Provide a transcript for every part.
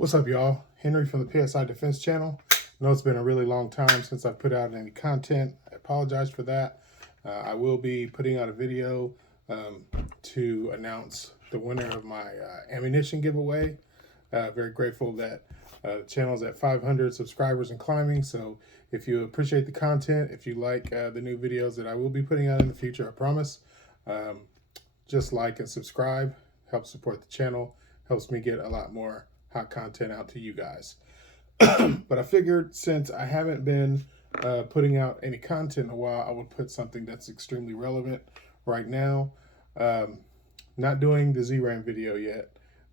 What's up, y'all? Henry from the PSI Defense Channel. I know it's been a really long time since I've put out any content. I apologize for that. I will be putting out a video to announce the winner of my ammunition giveaway. Very grateful that the channel's at 500 subscribers and climbing. So if you appreciate the content, if you like the new videos that I will be putting out in the future, I promise, just like and subscribe. Helps support the channel. Helps me get a lot more hot content out to you guys. But I figured since I haven't been putting out any content in a while, I would put something that's extremely relevant right now. Not doing the ZRAM video yet.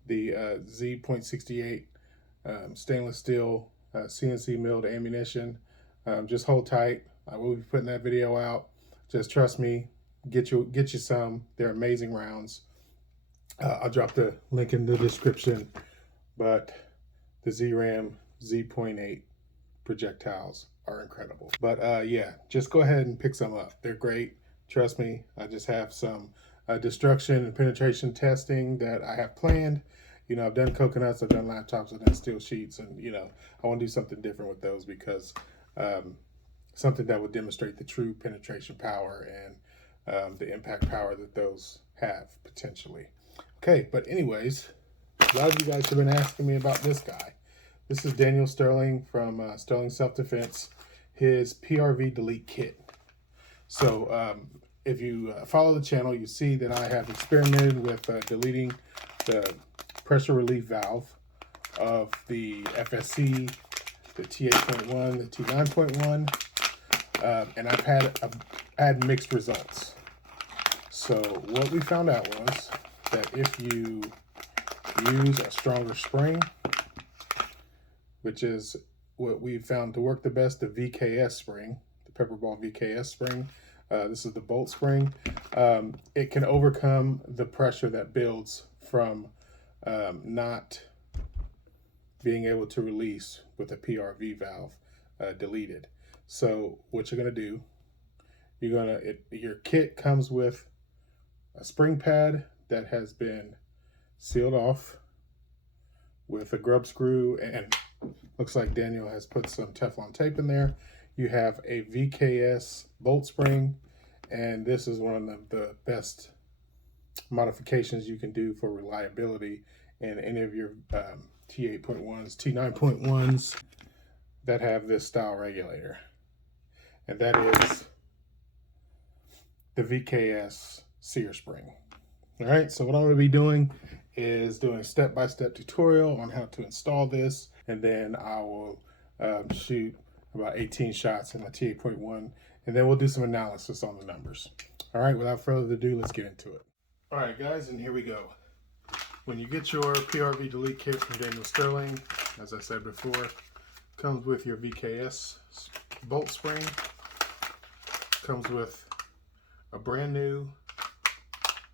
The Z.68 stainless steel CNC milled ammunition. Just hold tight. I will be putting that video out. Just trust me. Get you some. They're amazing rounds. I'll drop the link in the description. But the ZRAM Z.8 projectiles are incredible. But yeah, just go ahead and pick some up. They're great. Trust me. I just have some destruction and penetration testing that I have planned. You know, I've done coconuts, I've done laptops, I've done steel sheets, and you know, I want to do something different with those because something that would demonstrate the true penetration power and the impact power that those have potentially. Okay, but anyways, a lot of you guys have been asking me about this guy. This is Daniel Sterling from Sterling Self-Defense, his PRV delete kit. So if you follow the channel, you see that I have experimented with deleting the pressure relief valve of the FSC, the T8.1, the T9.1, and I've had mixed results. So what we found out was that if you use a stronger spring, which is what we found to work the best, the VKS spring, the Pepperball VKS spring. This is the bolt spring. It can overcome the pressure that builds from not being able to release with a PRV valve deleted. So what you're gonna do, your kit comes with a spring pad that has been sealed off with a grub screw, and looks like Daniel has put some Teflon tape in there. You have a VKS bolt spring, and this is one of the best modifications you can do for reliability in any of your T8.1s, T9.1s that have this style regulator. And that is the VKS Sear spring. All right, so what I'm going to be doing is doing a step-by-step tutorial on how to install this, and then I will shoot about 18 shots in my T8.1, and then we'll do some analysis on the numbers. All right, without further ado, let's get into it. All right, guys, and here we go. When you get your PRV delete kit from Daniel Sterling, as I said before, comes with your VKS bolt spring, comes with a brand new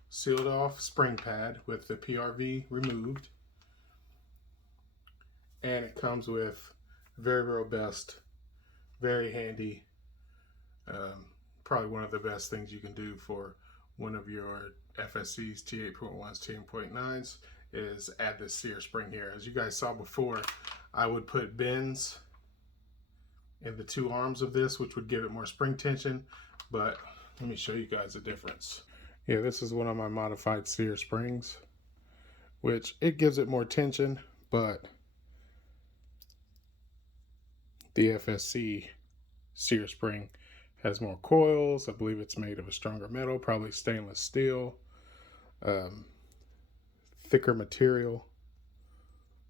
sealed off spring pad with the PRV removed, and it comes with very robust, very handy, probably one of the best things you can do for one of your FSCs, T8.1s, T8.9s, is add this Sear spring here. As you guys saw before, I would put bends in the two arms of this, which would give it more spring tension, but let me show you guys the difference. Yeah, this is one of my modified Sear springs, which it gives it more tension, but the FSC Sear spring has more coils. I believe it's made of a stronger metal, probably stainless steel, thicker material.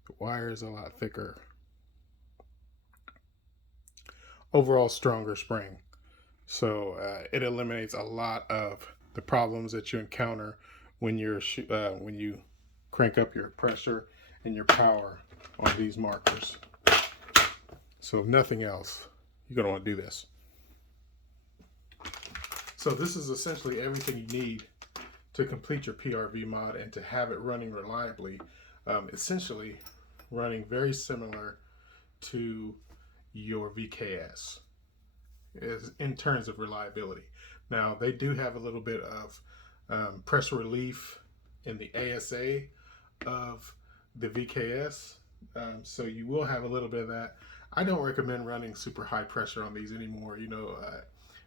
The wire is a lot thicker. Overall, stronger spring. So it eliminates a lot of the problems that you encounter when you crank up your pressure and your power on these markers. So if nothing else, you're gonna want to do this. So this is essentially everything you need to complete your PRV mod and to have it running reliably. Essentially running very similar to your VKS in terms of reliability. Now, they do have a little bit of pressure relief in the ASA of the VKS. So you will have a little bit of that. I don't recommend running super high pressure on these anymore.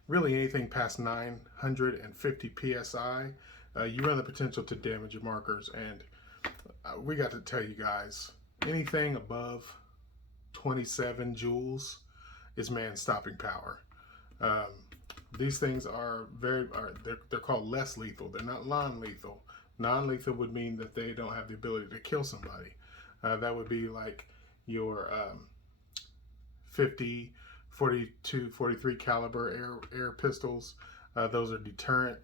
Really anything past 950 psi, you run the potential to damage your markers. And we got to tell you guys, anything above 27 joules is man-stopping power. These things are they're called less lethal. They're not non-lethal. Non-lethal would mean that they don't have the ability to kill somebody. That would be like your 50, 42, 43 caliber air pistols. Those are deterrent.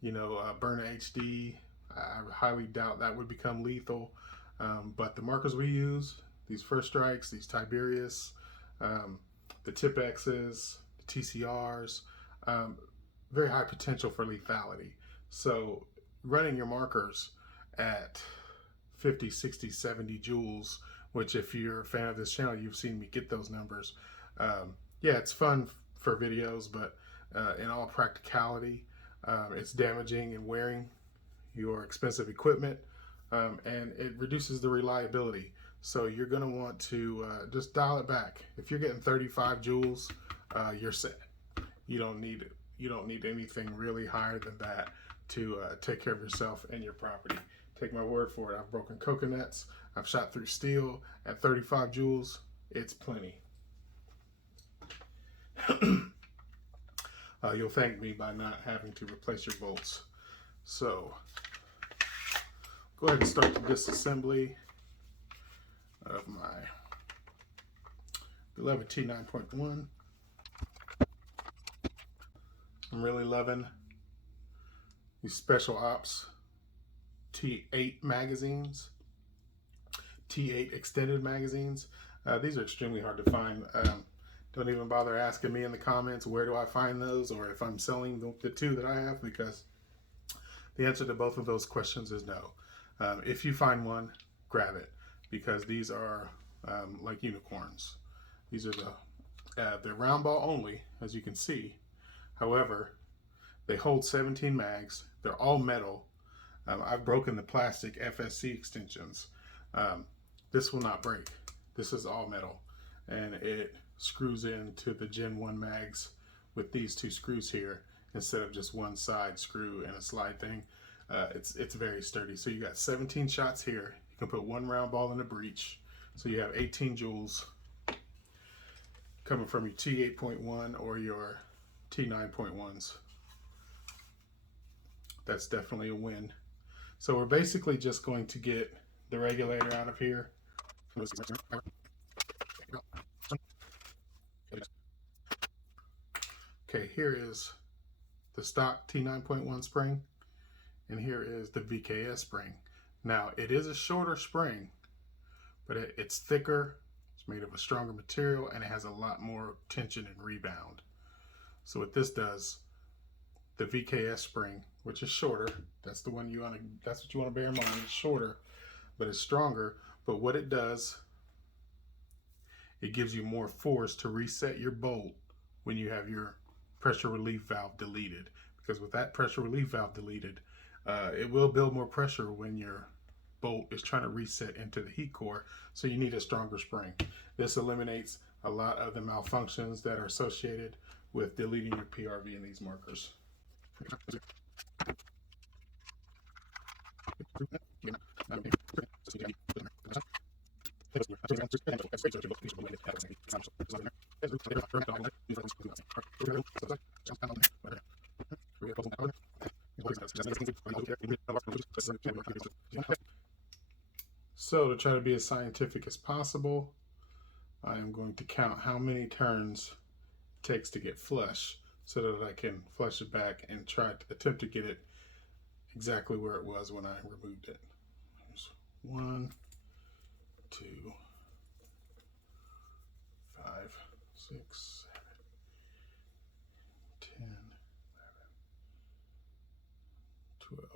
Burner HD, I highly doubt that would become lethal. But the markers we use, these First Strikes, these Tiberius, the Tip X's, the TCRs, very high potential for lethality. So running your markers at 50, 60, 70 joules, which if you're a fan of this channel, you've seen me get those numbers. Yeah, it's fun for videos, but in all practicality, it's damaging and wearing your expensive equipment, and it reduces the reliability. So you're going to want to just dial it back. If you're getting 35 joules, you're set. You don't need anything really higher than that to take care of yourself and your property. Take my word for it. I've broken coconuts. I've shot through steel at 35 joules. It's plenty. You'll thank me by not having to replace your bolts. So go ahead and start the disassembly of my beloved T9.1. I'm really loving these special ops T8 magazines, T8 extended magazines. These are extremely hard to find. Don't even bother asking me in the comments where do I find those, or if I'm selling the two that I have, because the answer to both of those questions is no. If you find one, grab it, because these are like unicorns. These are they're round ball only, as you can see. However, they hold 17 mags. They're all metal. I've broken the plastic FSC extensions. This will not break. This is all metal, and it screws into the Gen 1 mags with these two screws here instead of just one side screw and a slide thing. It's very sturdy. So you got 17 shots here. You can put one round ball in the breech. So you have 18 joules coming from your T8.1 or your T9.1s. That's definitely a win. So we're basically just going to get the regulator out of here. Okay, here is the stock T9.1 spring, and here is the VKS spring. Now, it is a shorter spring, but it's thicker, it's made of a stronger material, and it has a lot more tension and rebound. So what this does, the VKS spring, which is shorter, that's what you want to bear in mind. It's shorter, but it's stronger. But what it does, it gives you more force to reset your bolt when you have your pressure relief valve deleted. Because with that pressure relief valve deleted, it will build more pressure when your bolt is trying to reset into the heat core. So you need a stronger spring. This eliminates a lot of the malfunctions that are associated with deleting your PRV in these markers. So to try to be as scientific as possible, I am going to count how many turns it takes to get flush so that I can flush it back and try to attempt to get it exactly where it was when I removed it. There's 1, 2, 5, 6, 7, 10, 11, 12.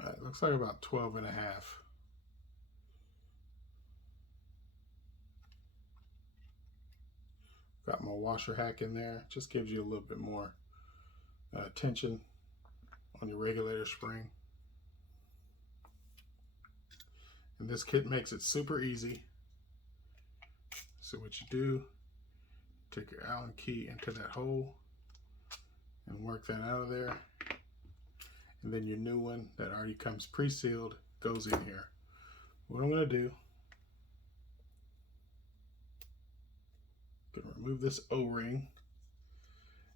All right, looks like about 12 and a half. Got my washer hack in there. Just gives you a little bit more tension. on your regulator spring. And this kit makes it super easy. So what you do, take your Allen key into that hole and work that out of there. And then your new one that already comes pre-sealed goes in here. What I'm going to do, I'm going to remove this O-ring.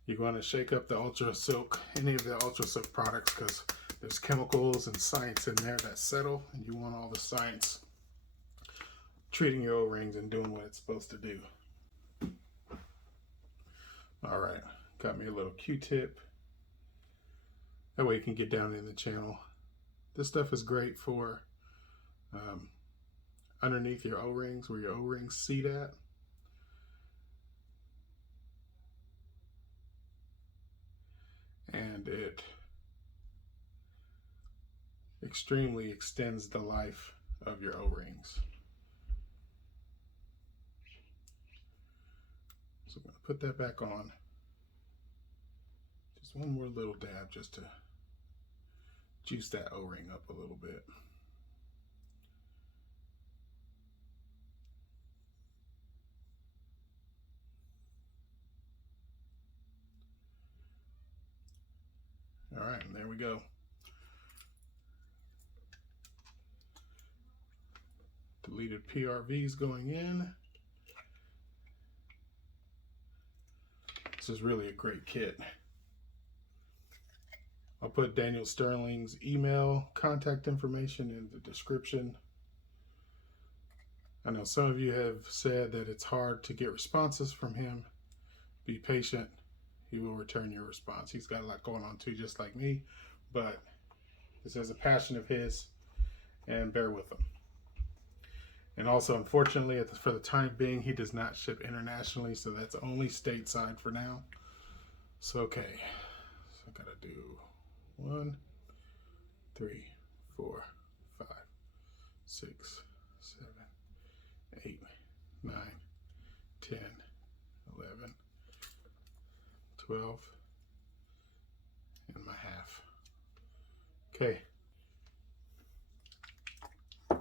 You're going to shake up the Ultrasilk, any of the Ultrasilk products, because there's chemicals and science in there that settle, and you want all the science treating your O-rings and doing what it's supposed to do. All right, got me a little Q-tip. That way you can get down in the channel. This stuff is great for underneath your O-rings, where your O-rings seat at. And it extremely extends the life of your O-rings. So I'm going to put that back on. Just one more little dab just to juice that O-ring up a little bit. All right, and there we go. Deleted PRVs going in. This is really a great kit. I'll put Daniel Sterling's email, contact information in the description. I know some of you have said that it's hard to get responses from him. Be patient. He will return your response. He's got a lot going on too, just like me, but this is a passion of his, and bear with him. And also, unfortunately, for the time being, he does not ship internationally, so that's only stateside for now. So, okay, so I gotta do 1, 3, 4, 5, 6, 7, 8, 9, 10, 11, 12, and my half. Okay. I'm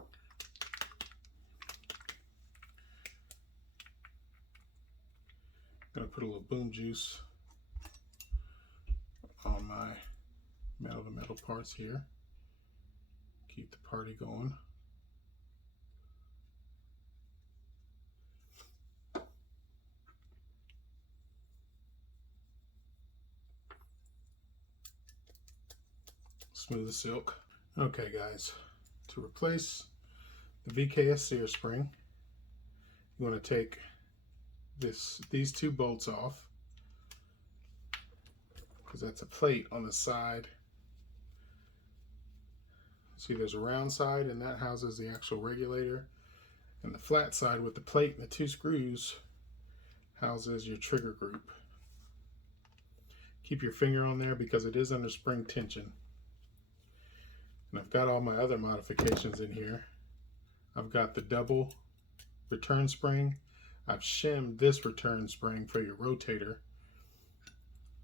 gonna put a little boom juice on my metal to metal parts here. Keep the party going. Smooth the silk. Okay guys, to replace the VKS Sear spring, you want to take these two bolts off, because that's a plate on the side. See, there's a round side, and that houses the actual regulator, and the flat side with the plate and the two screws houses your trigger group. Keep your finger on there because it is under spring tension. And I've got all my other modifications in here. I've got the double return spring. I've shimmed this return spring for your rotator,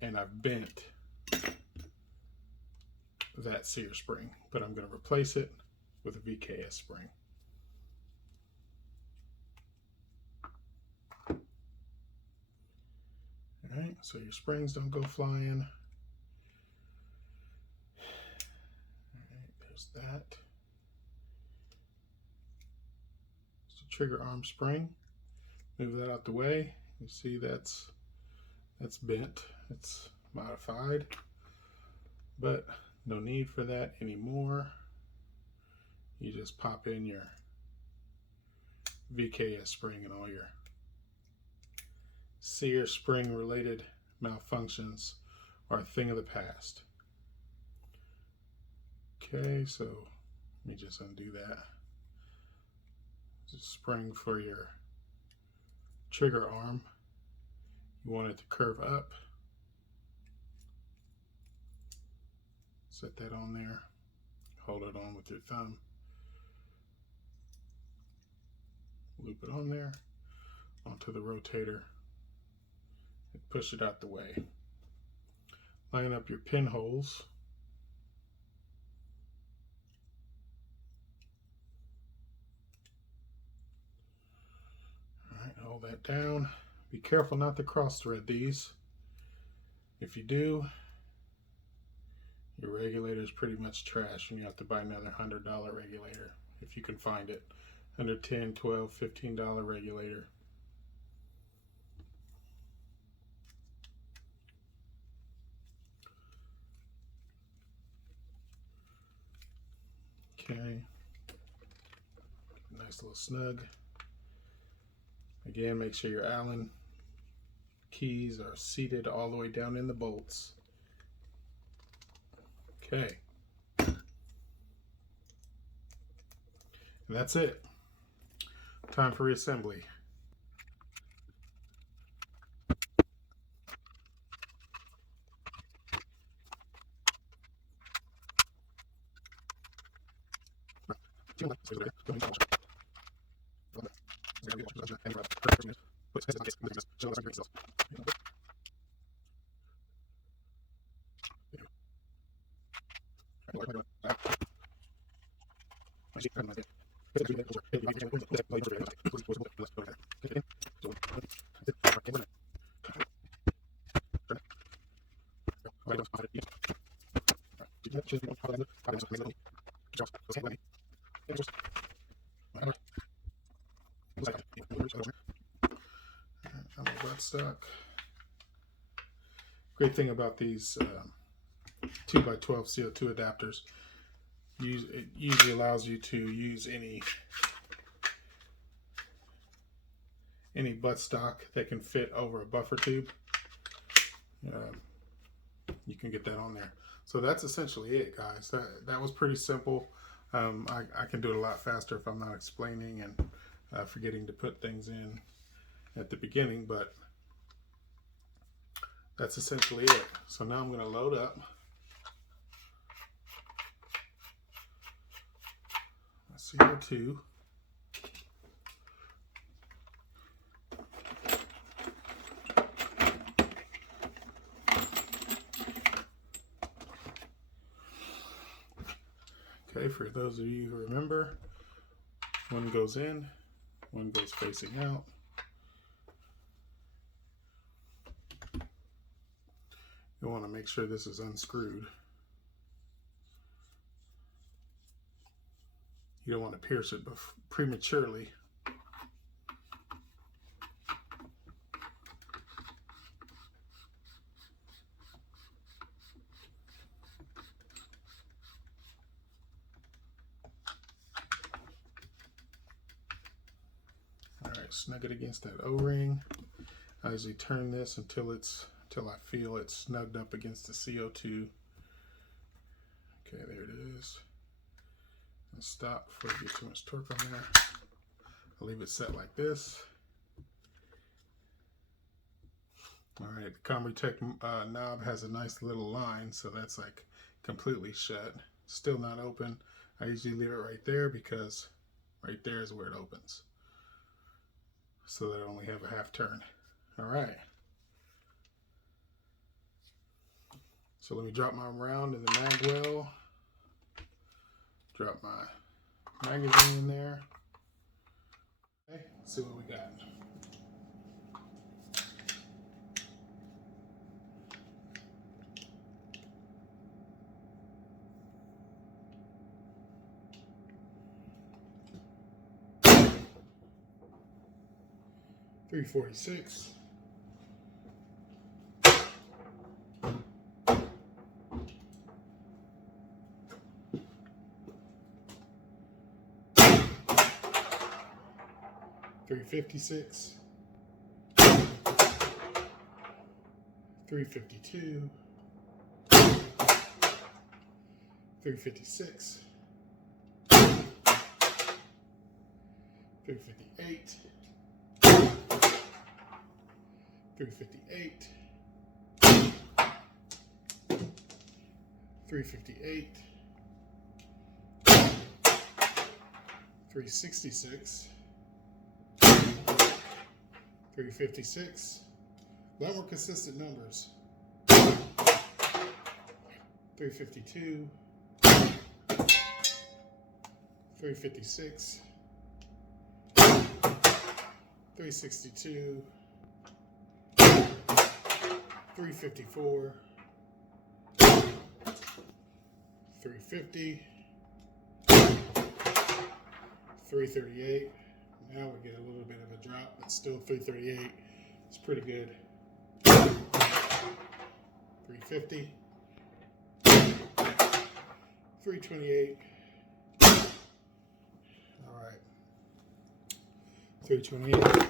and I've bent that Sear spring, but I'm going to replace it with a VKS spring. All right, so your springs don't go flying. All right, there's that. It's a trigger arm spring. Move that out the way. You see that's bent. It's modified, but no need for that anymore. You just pop in your VKS spring, and all your Sear spring related malfunctions are a thing of the past. Okay, so let me just undo that. It's a spring for your trigger arm. You want it to curve up. Set that on there. Hold it on with your thumb. Loop it on there onto the rotator and push it out the way. Line up your pinholes Hold that down. Be careful not to cross thread these. If you do, your regulator is pretty much trash and you have to buy another $100 regulator if you can find it. Under $10, $12, $15 regulator. Okay. Nice little snug. Again, make sure your Allen keys are seated all the way down in the bolts. Okay. And that's it. Time for reassembly. Stock. Great thing about these 2x12 CO2 adapters, it usually allows you to use any buttstock that can fit over a buffer tube. You can get that on there. So that's essentially it, guys. That was pretty simple. I can do it a lot faster if I'm not explaining and forgetting to put things in at the beginning, but that's essentially it. So now I'm going to load up my CO2. Okay, for those of you who remember, one goes in, one goes facing out. You want to make sure this is unscrewed. You don't want to pierce it prematurely. All right, snug it against that O-ring. I usually turn this until I feel it's snugged up against the CO2. Okay, there it is. And stop before I get too much torque on there. I'll leave it set like this. All right, the Comritech knob has a nice little line, so that's like completely shut. Still not open. I usually leave it right there because right there is where it opens, so that I only have a half turn. All right. So let me drop my round in the mag well. Drop my magazine in there. Okay, let's see what we got. .346. .356, 352, 356, 358, 358, 358, 366, 356, a lot more consistent numbers. 352, 356, 362, 354, 350, 338. Now we get a little bit of a drop, but still 338. It's pretty good. 350, 328. All right, 328.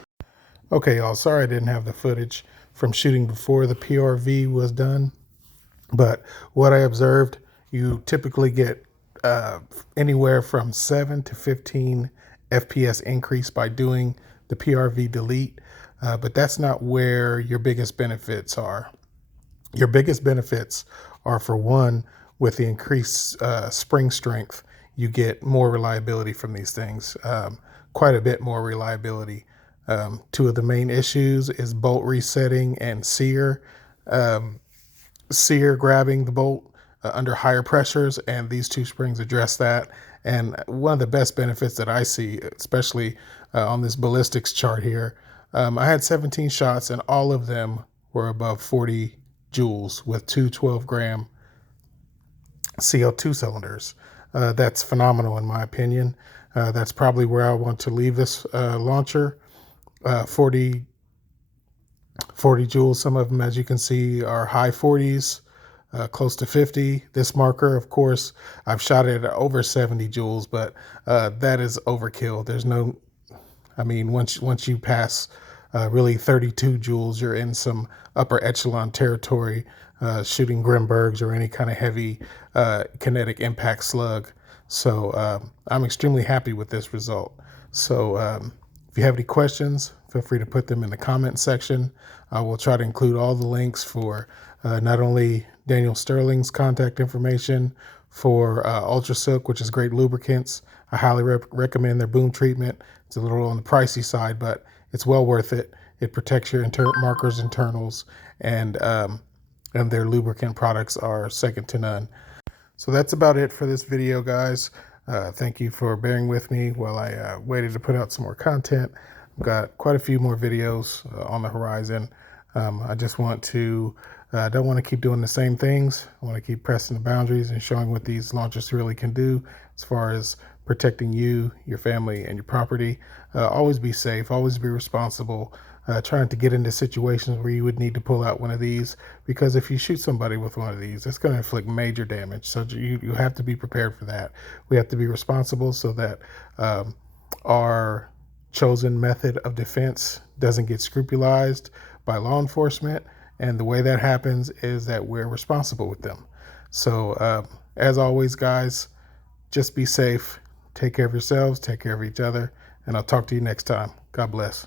Okay, y'all, sorry I didn't have the footage from shooting before the PRV was done, but what I observed, you typically get anywhere from 7 to 15 FPS increase by doing the PRV delete, but that's not where your biggest benefits are. Your biggest benefits are, for one, with the increased spring strength, you get more reliability from these things, quite a bit more reliability. Two of the main issues is bolt resetting and Sear. Sear grabbing the bolt under higher pressures, and these two springs address that. And one of the best benefits that I see, especially on this ballistics chart here, I had 17 shots and all of them were above 40 joules with two 12-gram CO2 cylinders. That's phenomenal in my opinion. That's probably where I want to leave this launcher. 40 joules. Some of them, as you can see, are high 40s, close to 50. This marker, of course, I've shot it at over 70 joules, but that is overkill. There's no, I mean, once you pass really 32 joules, you're in some upper echelon territory, shooting Grimburgs or any kind of heavy kinetic impact slug. So I'm extremely happy with this result. So if you have any questions, feel free to put them in the comment section. I will try to include all the links for not only Daniel Sterling's contact information, for Ultrasilk, which is great lubricants. I highly recommend their boom treatment. It's a little on the pricey side, but it's well worth it. It protects your markers, internals, and their lubricant products are second to none. So that's about it for this video, guys. Thank you for bearing with me while I waited to put out some more content. I've got quite a few more videos on the horizon. I just want to, don't want to keep doing the same things. I want to keep pressing the boundaries and showing what these launchers really can do as far as protecting you, your family, and your property. Always be safe, always be responsible. Trying to get into situations where you would need to pull out one of these, because if you shoot somebody with one of these, it's going to inflict major damage. So you have to be prepared for that. We have to be responsible so that our chosen method of defense doesn't get scrupulized by law enforcement. And the way that happens is that we're responsible with them. So as always, guys, just be safe. Take care of yourselves, take care of each other, and I'll talk to you next time. God bless.